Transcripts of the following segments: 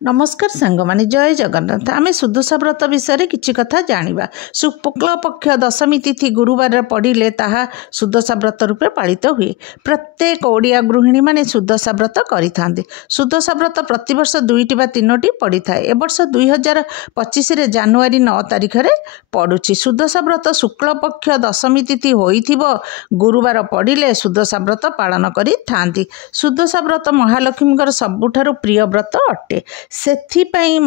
नमस्कार सांग माने जय जगन्नाथ। आमे सुदशा व्रत विषय किछि कथा जानिबा। शुक्ल पक्ष दशमी तिथि गुरुवार पड़िले ताहा सुदशा व्रत रूपे पालित हुए। प्रत्येक ओडिया गृहिणी माने सुदशा व्रत करिथांती। सुदशा व्रत प्रतिवर्ष 2टी बा 3टी पड़ी थाए। ए वर्ष 2025 रे जनवरी 9 तारिख रे पड़ुछि। सुदशा व्रत शुक्ल पक्ष दशमी तिथि होइथिबो गुरुवार पड़िले सुदशा व्रत पालन करि थांती। सुदशा व्रत महालक्ष्मीकर सबुठारु प्रिय व्रत अटे। सेथिपाई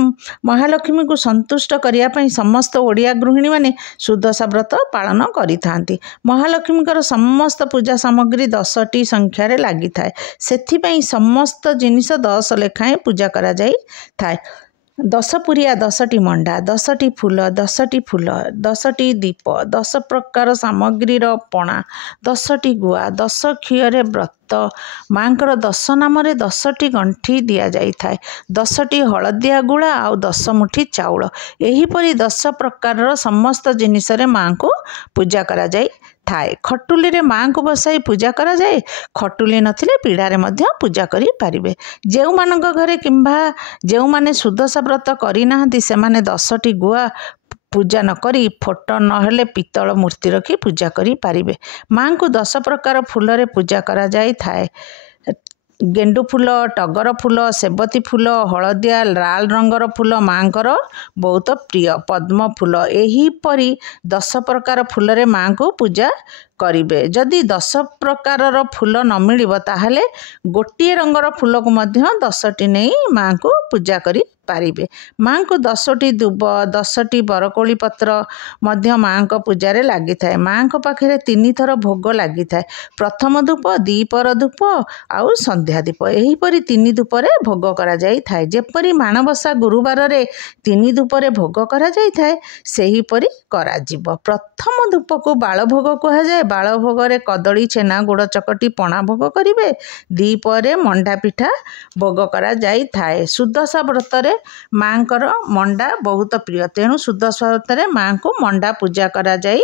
महालक्ष्मी को संतुष्ट करने समस्त ओडिया गृहिणी माने सुदशा व्रत पालन करिथांती। महालक्ष्मीकर समस्त पूजा सामग्री 10टी संख्यार लगी थाए। सेथिपाई समस्त जिनिस 10 लेखाएं पूजा करा जाई थाए। 10 पुरिया 10टी मंडा 10टी फूल 10टी दीप 10 प्रकार सामग्रीर पणा 10टी गुआ 10 क्षीर व्रत मांकर 10 नाम 10टी गंठी दि जाई थाए। 10टी हलदिया गुड़ा आउ 10 मुठी चाउल एहीपरि 10 प्रकार समस्त जिनिस माँ को पूजा करा जाई थाए। खटुली रे माँ को बसाई पूजा करा जाए। खटुली नथिले पीढ़ारे मध्य पूजा करि पारिबे। जेउ मानक घरे किंबा जेउ माने सुदशा व्रत करि नाहंती सेमाने 10टी गुआ पूजा न करी फोटो नहेले पितल मूर्ति रखी पूजा करि पारिबे। माँ को 10 प्रकार फूल रे पूजा करा जाई थाए। गेंडू फूल टगर फूल सेबती फूल हलदिया लाल रंगर फूल माँकर बहुत प्रिय पद्म फूल एहीपरि 10 प्रकार फूल रे माँ को पूजा करिबे। जदि 10 प्रकार फूल न मिलिबो ताहले गोटिए रंगर फूल को मध्य 10टी नहीं माँ को पूजा करि पारिबे। माँ को 10टी दुब 10टी बरकोली पत्र मध्य माँ को पूजा रे लागि थाए। माँ को पाखरे 3 थर भोग लागि थाए। प्रथम धूप दीपर धूप आउ संध्या दीप एहीपरि 3 धूप रे भोग करा जाई थाए। जेपरि माणबसा गुरुवार रे 3 धूप रे भोग करा जाई थाए सेहीपरि करा जिवो। प्रथम धूप को बाल भोग कहा जाए। बाल भोग रे कदली छेना गुड़ चकटी पणा भोग करिवे। दीपरे मंडा पिठा भोग करा जाई थाए। सुदशा व्रत रे माँकर मंडा बहुत प्रिय तेणु सुदशा व्रत रे माँ को मंडा पूजा करा जाई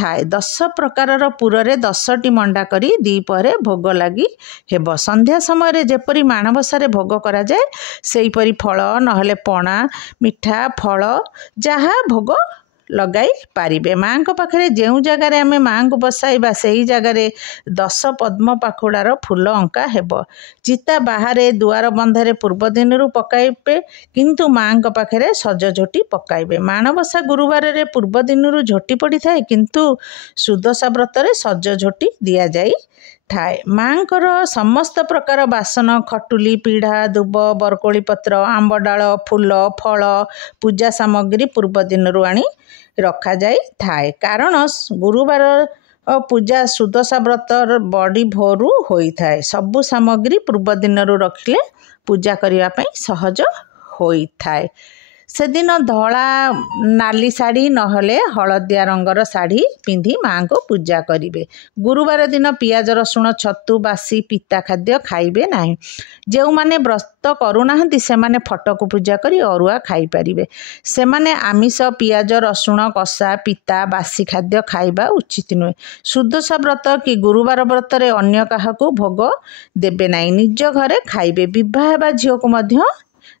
थाए। 10 प्रकार पुर रे 10टी मंडा करी दीपरे भोग लगी हेब। संध्या समय रे जेपरि माणबसा रे भोग करा जाए सेहीपरि फल नहले पणा मिठा फल जहा भोग लगाई पारिबे। माँ को पाखरे जेउ जगार आमे माँ को बसाइबा सेही जगार 10 पद्म पाखुड़ार फूल अंका हेब। चिता बाहर दुआर बंधारे पूर्व दिन रु पकाइबे किंतु माँ को पाखरे सज झोटी पकाइबे। माणबसा गुरुवार रे पूर्व दिन रु झोटी पड़ी थाए किंतु सुदशा व्रत रे सज झोटी दिया जाई थाए। माँकर समस्त प्रकार बासन खटुली पीढ़ा दुब बरकोली पत्र आंब डाल फूल फल पूजा सामग्री पूर्व दिन रु आनी रखा जाई थाए। कारण गुरुवार पूजा सुदशा व्रत बड़ी भोरु होई थाए। सबु सामग्री पूर्व दिन रु रखिले पूजा करिया पई सहज होई थाए। से दिन धला नाली साड़ी नहले हलदिया रंगर साड़ी पिंधि माँ को पूजा करिवे। गुरुवार दिन पियाज रसुण छतु बासी पिता खाद्य खाइबे नाही। जेउ माने व्रत करूनाहंती सेमाने फटको पूजा करी अरुआ खाई पारिबे। सेमाने आमिष पियाज रसुण कषा पिता बासी खाद्य खाइबा उचित नुहे। सुदशा व्रत कि गुरुवार व्रत रे अन्य काहाकू भोग देबे नाही। निज घरे खाइबे। विवाह बा झियो को मध्य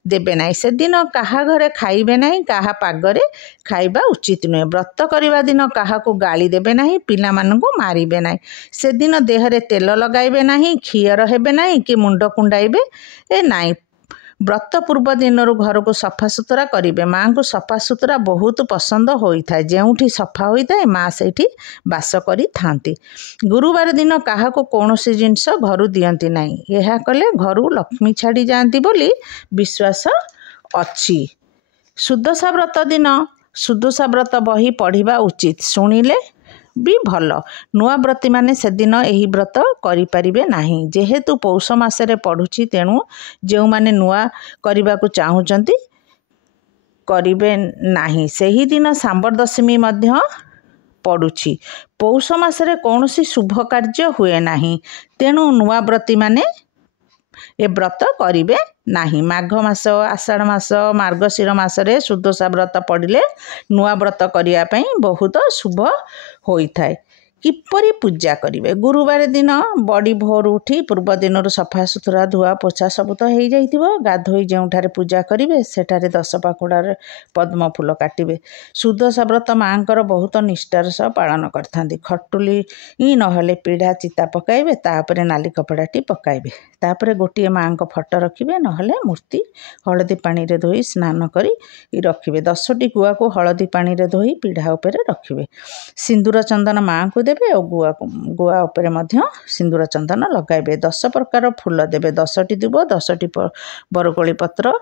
देबे नाही। से दिन काहा घरे खाइबे नाही। काहा पागरे खाइबा उचित नुहे। व्रत करिबा दिन काहाकू गाली देबे नाही। पिला मानकू मारिबे नाही। से दिन देहरे तेल लगाइबे नाही। खियर हेबे नाही कि मुंड कुंडाइबे नाही। व्रत पूर्व दिन घर को सफा सुतरा करिबे। माँ को सफा सुतरा बहुत पसंद होई थाए। जेउठी सफा होई थाए माँ सेठी बास करी थांती। गुरुवार दिन काहाको कौनसी जिनिस घरु दियंती नाही। यह कले घरु लक्ष्मी छाड़ी जाती बोली विश्वास अछि। सुदशा व्रत दिन सुदशा व्रत बही पढ़िबा उचित। शुणिले भी भल। नुआ व्रती माने से दिन एही व्रत करि परिबे नाही। जेहेतु पौष मासरे पढ़ुछि तेणु जेउ माने नुआ करिबा को चाहुचंती करिबे नाही। सेही दिन सांबर दशमी मध्य पड़ुछि। पौष मासरे कौनसी शुभ कार्य हुए नाही तेणु नुआ व्रती माने ए व्रत करिबे नाही। माघ मास आषाढ़ मास मार्गशीर मासरे सुदशा व्रत पड़िले नुआ व्रत करिया पई बहुत शुभ होई थाए। किपरि पूजा करेंगे गुरुवार दिन बड़ी भोर उठी पूर्व दिन सफा सुतरा धुआ पोछा सब तो हो जाइथिबो गाधोई जोठारे पूजा करेंगे सेठारे 10 पाखुड़ार पद्म फूल काटिबे। सुदशा व्रत माँकर बहुत निष्ठार सह पालन करथांती। खटुली नहले पीढ़ा चिता पकाइबे तापरे नाली कपड़ाटी पकाइबे तापरे गोटे माँ को फोटो रखिबे नहले मूर्ति हलदी पानी रे धोई स्नान करी रखिबे। 10टी गुआ को हलदी पानी रे धोई पीढ़ा उपरे रखिबे। सिंदूर चंदन माँ को देबे और गुआ उपरे मध्य सिंदूर चंदन लगाइबे। 10 प्रकार फूल देबे 10टी दुब 10टी बरकोली पत्र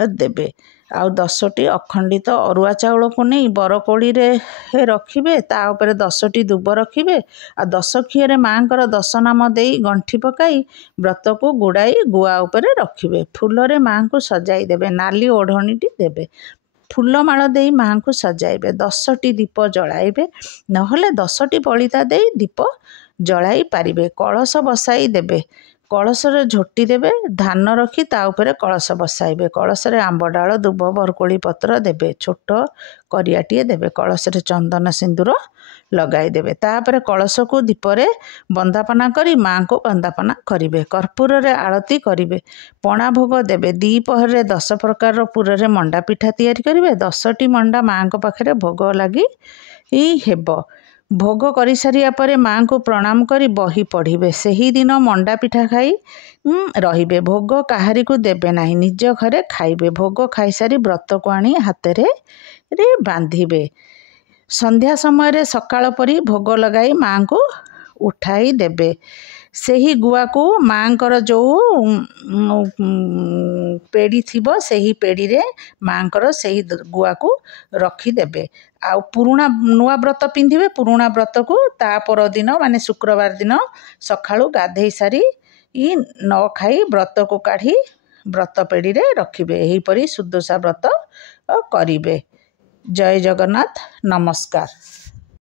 देबे आउ 10टी अखंडित अरुआ चाउल को नहीं बरकोली रे रखिबे ता उपरे 10टी दुब रखिबे आ 10 खियरे माँकर 10 नाम देई गंठी पकाई व्रत को गुड़ाई गुआ उपरे रखिबे। फूल रे माँ को सजाई देबे नाली ओढ़णीटी देबे फूलमाल दे माँ को सजाइबे। 10टी दीप जलाइबे नहले 10टी बलिता दे दीप जलाई पारिबे। कलश बसाई देबे कलशरे झोटी देबे धान रखी ता उपरे कलश बसाइबे। कलशरे आंब डाल दुब बरकोली पत्र देबे छोट करियाटिए देबे कलशरे चंदन सिंदूर लगाई देबे। तापरे कलश को दीपरे बंदापना करी माँ को बंदापना करिबे। कर्पूर रे आरती करिबे पणा भोग देबे। दीपहर रे 10 प्रकार पुर रे मंडा पिठा तैयारी करिबे। 10टी मंडा माँ को पाखरे भोग लगी हेबो। भोग करि सारिया परे माँ को प्रणाम करी बही पढ़िबे। सही दिन मंडा पिठा खाई रहिबे। भोग काहारी को देबे नाही निज घरे खाइबे। भोग खाई सारी व्रत को आनी हाथे रे बांधिबे। संध्या समय रे सकाळ परी भोग लगाई माँ को उठाई देबे। सही गुआ को माँकर जो पेड़ी थिबो सही पेड़ी रे माँकर सही गुआ को रखिदेबे। आ पुराणा नुआ व्रत पिंधिबे पुराणा व्रत को ता पर दिन माने शुक्रवार दिन सकाळू गाधेई सारी न खाई व्रत को काढ़ी व्रत पेड़ी रे रखिबे। एही परी सुदशा व्रत करिबे। जय जगन्नाथ नमस्कार।